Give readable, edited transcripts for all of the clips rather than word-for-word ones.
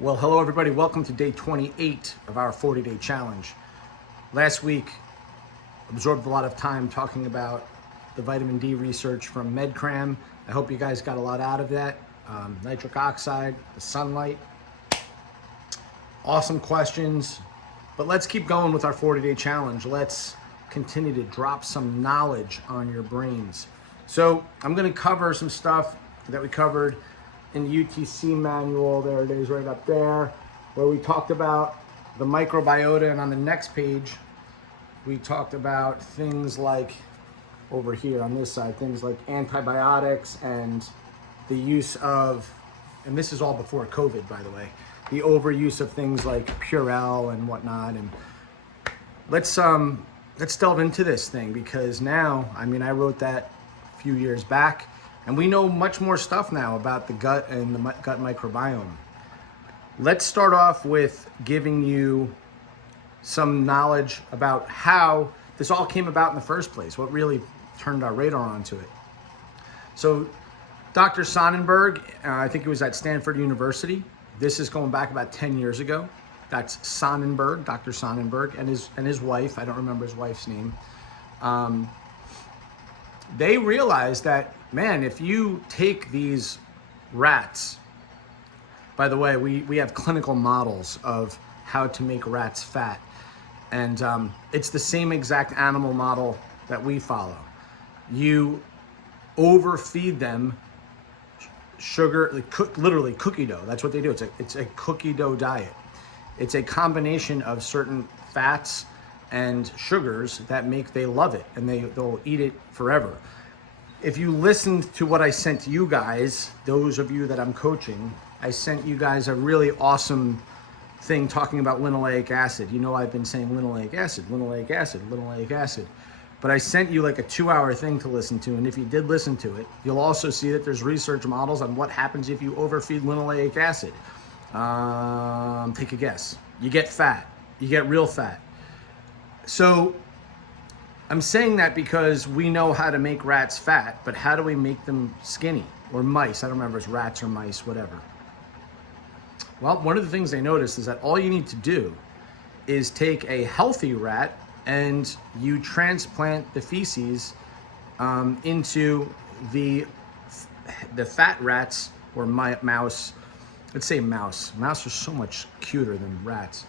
Well, hello everybody. Welcome to day 28 of our 40-day challenge. Last week, absorbed a lot of time talking about the vitamin D research from MedCram. I hope you guys got a lot out of that. Nitric oxide, the sunlight. Awesome questions. But let's keep going with our 40-day challenge. Let's continue to drop some knowledge on your brains. So I'm going to cover some stuff that we covered in the UTC manual. There it is right up there, where we talked about the microbiota, and on the next page we talked about things like, over here on this side, things like antibiotics and the use of, and this is all before COVID, by the way, the overuse of things like Purell and whatnot. And let's delve into this thing, because now, I mean, I wrote that a few years back, and we know much more stuff now about the gut and the gut microbiome. Let's start off with giving you some knowledge about how this all came about in the first place, what really turned our radar onto it. So Dr. Sonnenberg, I think it was at Stanford University. This is going back about 10 years ago. That's Sonnenberg, Dr. Sonnenberg, and his wife. I don't remember his wife's name. They realized that, man, if you take these rats, by the way, we have clinical models of how to make rats fat. And it's the same exact animal model that we follow. You overfeed them sugar, literally cookie dough. That's what they do. It's a cookie dough diet. It's a combination of certain fats and sugars that they love it, and they'll eat it forever. If you listened to what I sent you guys, those of you that I'm coaching, I sent you guys a really awesome thing talking about linoleic acid. You know, I've been saying linoleic acid, linoleic acid, linoleic acid. But I sent you like a 2-hour thing to listen to, and if you did listen to it, you'll also see that there's research models on what happens if you overfeed linoleic acid. Take a guess. You get fat. You get real fat. So I'm saying that because we know how to make rats fat, but how do we make them skinny? Or mice, I don't remember if it's rats or mice, whatever. Well, one of the things they noticed is that all you need to do is take a healthy rat and you transplant the feces into the fat rats, or mouse. Let's say mouse. Mouse are so much cuter than rats.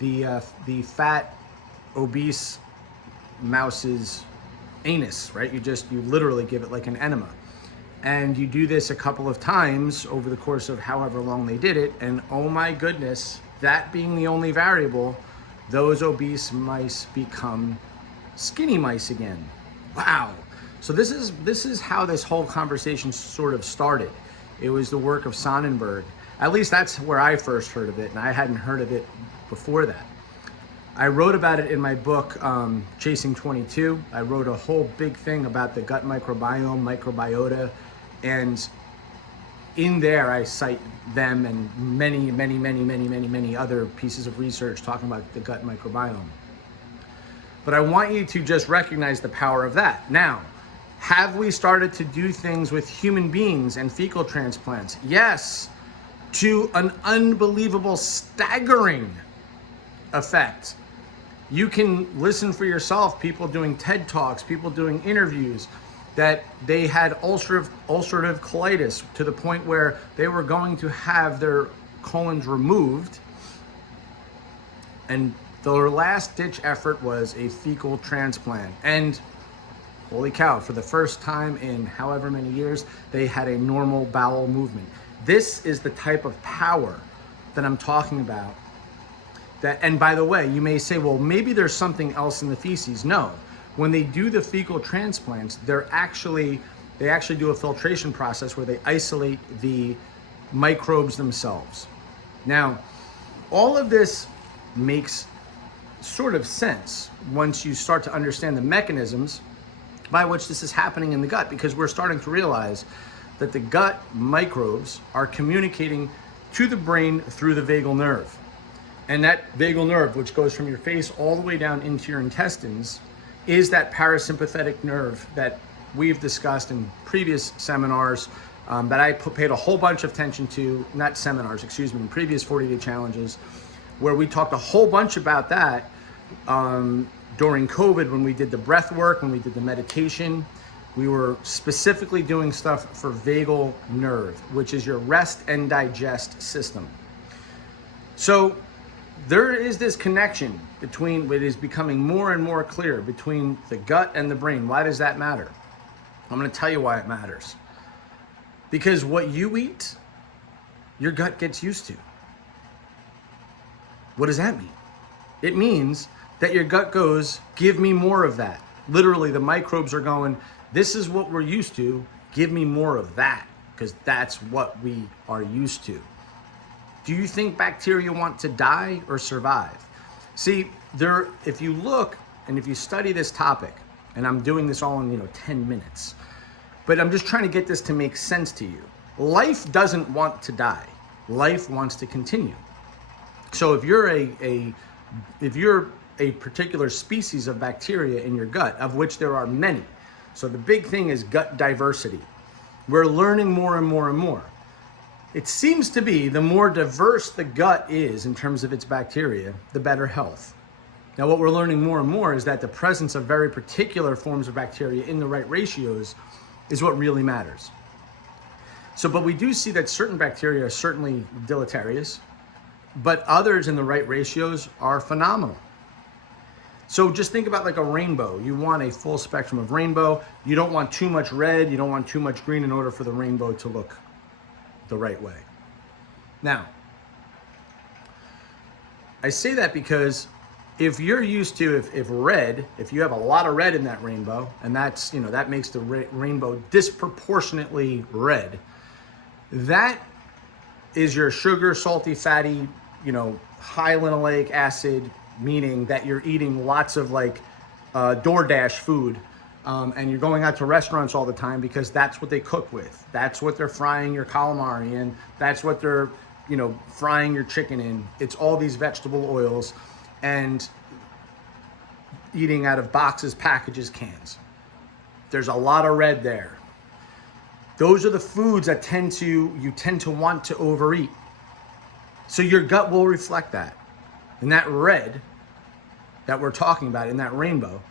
The fat, obese mouse's anus, right? You literally give it like an enema. And you do this a couple of times over the course of however long they did it, and oh my goodness, that being the only variable, those obese mice become skinny mice again. Wow. So this is how this whole conversation sort of started. It was the work of Sonnenberg. At least that's where I first heard of it, and I hadn't heard of it before that. I wrote about it in my book, Chasing 22. I wrote a whole big thing about the gut microbiome, microbiota, and in there I cite them and many other pieces of research talking about the gut microbiome. But I want you to just recognize the power of that. Now, have we started to do things with human beings and fecal transplants? Yes, to an unbelievable, staggering effect. You can listen for yourself, people doing TED Talks, people doing interviews, that they had ulcerative colitis to the point where they were going to have their colons removed, and their last ditch effort was a fecal transplant. And holy cow, for the first time in however many years, they had a normal bowel movement. This is the type of power that I'm talking about. And by the way, you may say, well, maybe there's something else in the feces. No. When they do the fecal transplants, they actually do a filtration process where they isolate the microbes themselves. Now, all of this makes sort of sense once you start to understand the mechanisms by which this is happening in the gut, because we're starting to realize that the gut microbes are communicating to the brain through the vagal nerve. And that vagal nerve, which goes from your face all the way down into your intestines, is that parasympathetic nerve that we've discussed in previous seminars that I paid a whole bunch of attention to, not seminars, excuse me, in previous 40-day challenges, where we talked a whole bunch about that during COVID when we did the breath work, when we did the meditation. We were specifically doing stuff for vagal nerve, which is your rest and digest system. So there is this connection between, it is becoming more and more clear, between the gut and the brain. Why does that matter? I'm going to tell you why it matters. Because what you eat, your gut gets used to. What does that mean? It means that your gut goes, give me more of that. Literally, the microbes are going, this is what we're used to, give me more of that, because that's what we are used to. Do you think bacteria want to die or survive? See, if you look and if you study this topic, and I'm doing this all in 10 minutes, but I'm just trying to get this to make sense to you. Life doesn't want to die. Life wants to continue. So if you're a particular species of bacteria in your gut, of which there are many, so the big thing is gut diversity. We're learning more and more and more. It seems to be the more diverse the gut is in terms of its bacteria, the better health. Now, what we're learning more and more is that the presence of very particular forms of bacteria in the right ratios is what really matters. So, but we do see that certain bacteria are certainly deleterious, but others in the right ratios are phenomenal. So just think about like a rainbow. You want a full spectrum of rainbow. You don't want too much red. You don't want too much green in order for the rainbow to look the right way. Now, I say that because if you're used to, if you have a lot of red in that rainbow, and that's, that makes the rainbow disproportionately red, that is your sugar, salty, fatty, high linoleic acid, meaning that you're eating lots of DoorDash food, and you're going out to restaurants all the time because that's what they cook with. That's what they're frying your calamari in. That's what they're, frying your chicken in. It's all these vegetable oils and eating out of boxes, packages, cans. There's a lot of red there. Those are the foods that you tend to want to overeat. So your gut will reflect that. And that red that we're talking about in that rainbow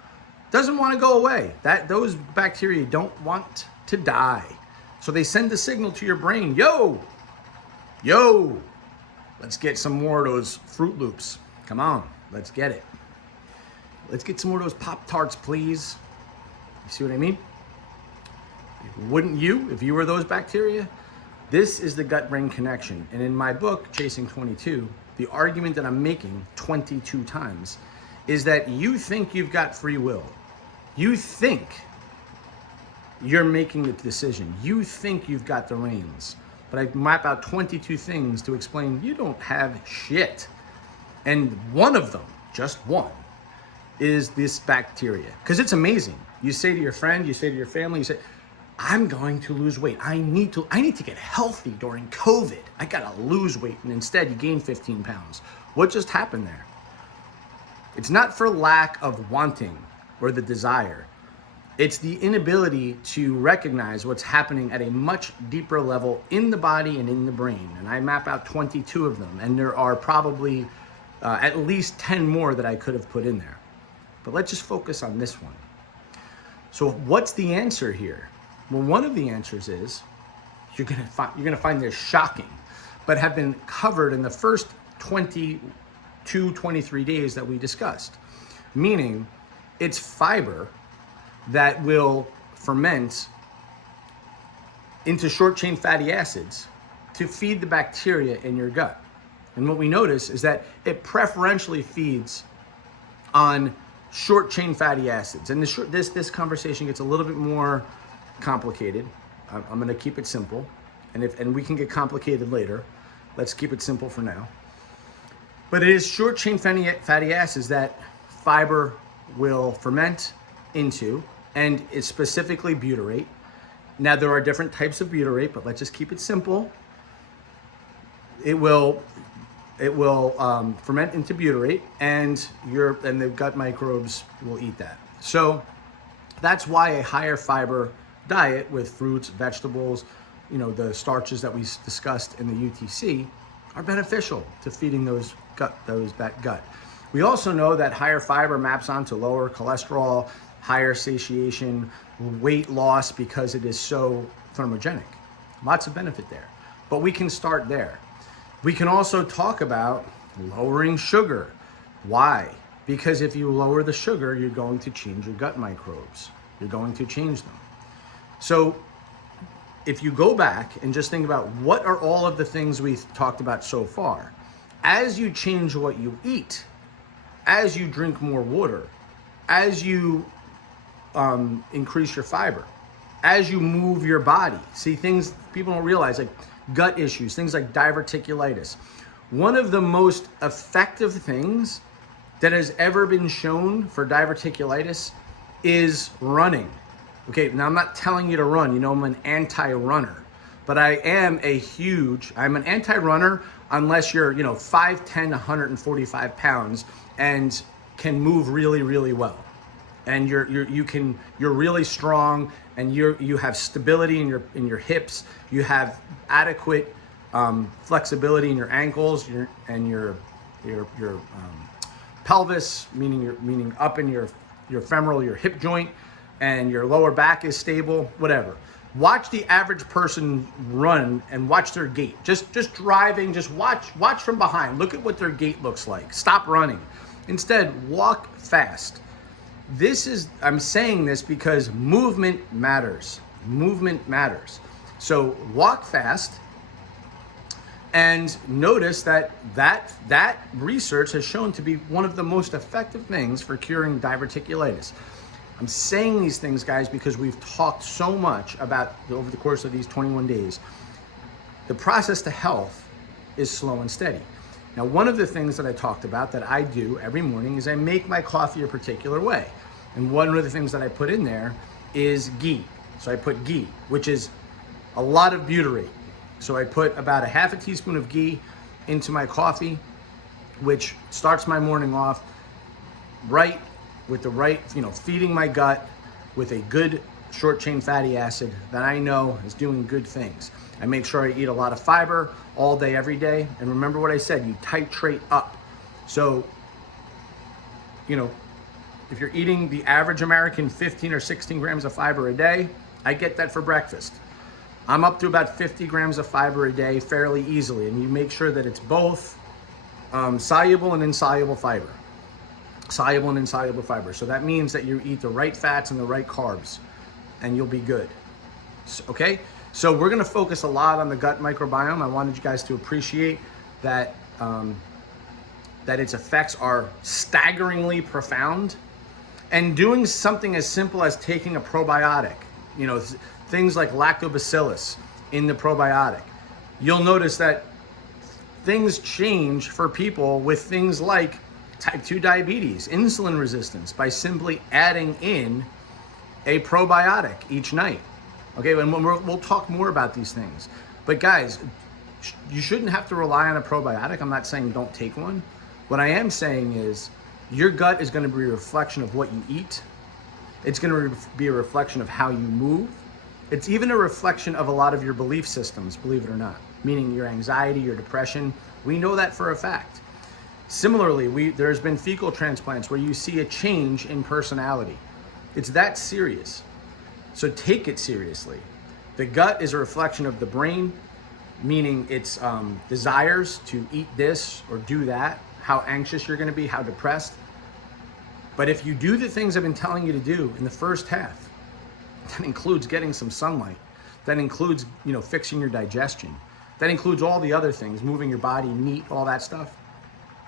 doesn't want to go away. Those bacteria don't want to die. So they send the signal to your brain, yo, let's get some more of those Fruit Loops. Come on, let's get it. Let's get some more of those Pop-Tarts, please. You see what I mean? Wouldn't you, if you were those bacteria? This is the gut-brain connection. And in my book, Chasing 22, the argument that I'm making 22 times is that you think you've got free will. You think you're making the decision. You think you've got the reins. But I map out 22 things to explain you don't have shit. And one of them, just one, is this bacteria. Because it's amazing. You say to your friend, you say to your family, you say, I'm going to lose weight. I need to get healthy during COVID. I gotta lose weight. And instead you gain 15 pounds. What just happened there? It's not for lack of wanting or the desire. It's the inability to recognize what's happening at a much deeper level in the body and in the brain. And I map out 22 of them. And there are probably at least 10 more that I could have put in there. But let's just focus on this one. So what's the answer here? Well, one of the answers is you're gonna find this shocking, but have been covered in the first 22, 23 days that we discussed. Meaning, it's fiber that will ferment into short-chain fatty acids to feed the bacteria in your gut. And what we notice is that it preferentially feeds on short-chain fatty acids. And this conversation gets a little bit more complicated. I'm going to keep it simple, and we can get complicated later. Let's keep it simple for now. But it is short-chain fatty acids that fiber will ferment into, and it's specifically butyrate. Now there are different types of butyrate, but let's just keep it simple. It will ferment into butyrate, and the gut microbes will eat that. So that's why a higher fiber diet with fruits, vegetables, the starches that we discussed in the UTC are beneficial to feeding that gut. We also know that higher fiber maps onto lower cholesterol, higher satiation, weight loss because it is so thermogenic. Lots of benefit there. But we can start there. We can also talk about lowering sugar. Why? Because if you lower the sugar, you're going to change your gut microbes. You're going to change them. So if you go back and just think about what are all of the things we've talked about so far, as you change what you eat, as you drink more water, as you increase your fiber, as you move your body, see things people don't realize, like gut issues, things like diverticulitis. One of the most effective things that has ever been shown for diverticulitis is running. Okay, now I'm not telling you to run. You know, I'm an anti-runner, but I'm an anti-runner unless you're, 5'10", 145 pounds and can move really, really well. And you're really strong, and you have stability in your hips. You have adequate flexibility in your ankles, and your pelvis, meaning up in your femoral, your hip joint, and your lower back is stable. Whatever. Watch the average person run and watch their gait. Just driving, just watch from behind. Look at what their gait looks like. Stop running. Instead, walk fast. I'm saying this because movement matters. Movement matters. So walk fast, and notice that research has shown to be one of the most effective things for curing diverticulitis. I'm saying these things, guys, because we've talked so much about, over the course of these 21 days, the process to health is slow and steady. Now, one of the things that I talked about that I do every morning is I make my coffee a particular way. And one of the things that I put in there is ghee. So I put ghee, which is a lot of butyrate. So I put about a half a teaspoon of ghee into my coffee, which starts my morning off feeding my gut with a good short chain fatty acid that I know is doing good things. I make sure I eat a lot of fiber all day, every day. And remember what I said, you titrate up. So, if you're eating the average American 15 or 16 grams of fiber a day, I get that for breakfast. I'm up to about 50 grams of fiber a day fairly easily. And you make sure that it's both soluble and insoluble fiber. Soluble and insoluble fiber. So that means that you eat the right fats and the right carbs, and you'll be good. Okay? So we're going to focus a lot on the gut microbiome. I wanted you guys to appreciate that its effects are staggeringly profound. And doing something as simple as taking a probiotic, things like lactobacillus in the probiotic, you'll notice that things change for people with things like type 2 diabetes, insulin resistance, by simply adding in a probiotic each night. Okay, and we'll talk more about these things. But guys, you shouldn't have to rely on a probiotic. I'm not saying don't take one. What I am saying is your gut is going to be a reflection of what you eat. It's going to be a reflection of how you move. It's even a reflection of a lot of your belief systems, believe it or not, meaning your anxiety, your depression. We know that for a fact. Similarly, there's been fecal transplants where you see a change in personality. It's that serious. So take it seriously. The gut is a reflection of the brain, meaning its desires to eat this or do that, how anxious you're going to be, how depressed. But if you do the things I've been telling you to do in the first half, that includes getting some sunlight, that includes, fixing your digestion, that includes all the other things, moving your body, neat, all that stuff,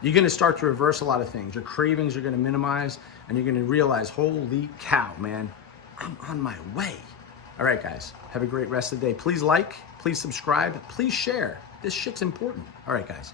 you're going to start to reverse a lot of things. Your cravings are going to minimize, and you're going to realize, holy cow, man, I'm on my way. All right, guys, have a great rest of the day. Please like, please subscribe, please share. This shit's important. All right, guys.